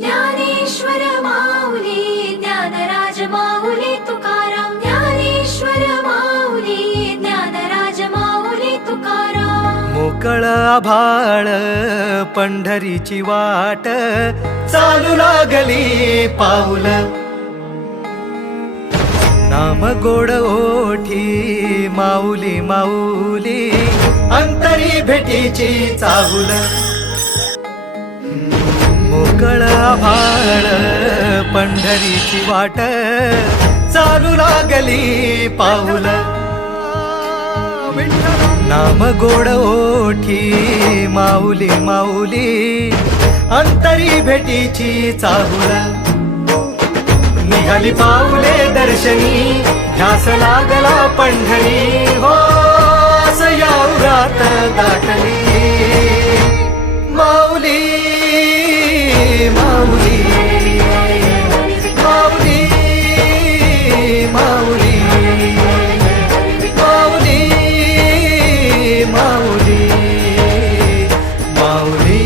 ज्ञानेश्वर माऊली ज्ञानराज माऊली तुकाराम ज्ञानेश्वर माऊली ज्ञानराज माऊली तुकाराम मोकळ आभाळ पंढरीची वाट चालू लागली पाऊल नाम गोड ओठी माऊली माऊली अंतरी भेटीची चाहुल मोकळ आभाळ पंढरीची वाट चालू लागली पाऊल नाम गोड ओठी माऊली माऊली अंतरी भेटीची चाहुल निघाली पाऊले दर्शनी ध्यास लागला पंढरी हो असं या उरात दाटली माऊली माऊली माऊली माऊली माऊली माऊली माऊली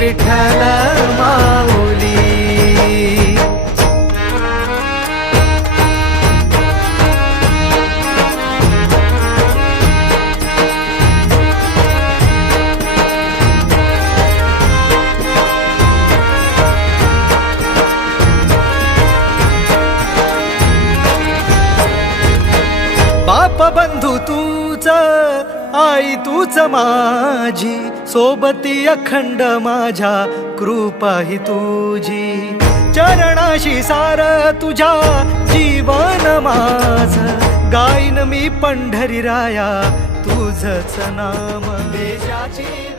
विठ्ठल माऊली बाप बंधू तूच आई तूच माझी सोबती अखंड माझ्या कृपा ही तुझी चरणाशी सार तुझ्या जीवन माझ गाईन मी पंढरी राया तुझच नाम देशाची